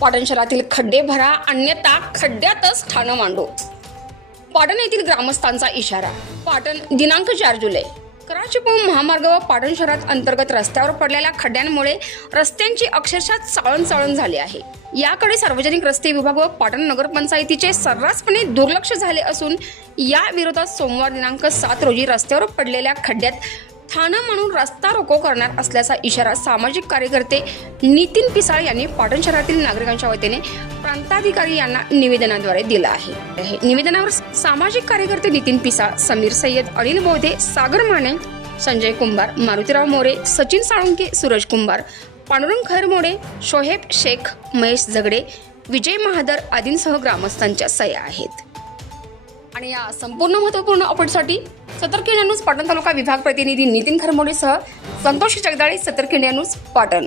पाटण शहरातील खड्डे भरा अन्यथा खड्ड्यातच ठाणं मांडू. पाटण येथील ग्रामस्थांचा इशारा पाटण दिनांक चार जुलै. कराचीपूर महामार्ग व पाटण शहरात अंतर्गत रस्त्यावर पडलेल्या खड्ड्यांमुळे रस्त्यांची अक्षरशः चाळण चाळण झाली आहे. याकडे सार्वजनिक रस्ते विभाग व पाटण नगरपंचायतीचे सर्रासपणे दुर्लक्ष झाले असून या विरोधात सोमवार दिनांक सात रोजी रस्त्यावर पडलेल्या खड्ड्यात ठाणं म्हणून रस्ता रोको करणार असल्याचा इशारा सामाजिक कार्यकर्ते नितीन पिसाळ यांनी पाटण शहरातील नागरिकांच्या वतीने प्रांताधिकारी यांना निवेदनाद्वारे दिला आहे. हे निवेदनावर सामाजिक कार्यकर्ते नितीन पिसाळ समीर सय्यद अनिल बोधे सागर माने संजय कुंभार मारुतीराव मोरे सचिन साळुंके सूरज कुंभार पांडुरंग खैरमोडे शोहेब शेख महेश झगडे विजय महादर आदींसह ग्रामस्थांच्या सह्या आहेत. आणि या संपूर्ण महत्त्वपूर्ण अपडेटसाठी सतर्क न्यूज पाटण तालुका विभाग प्रतिनिधी नितीन खरमोडेसह संतोष जगदाळे सतर्क न्यूज पाटण.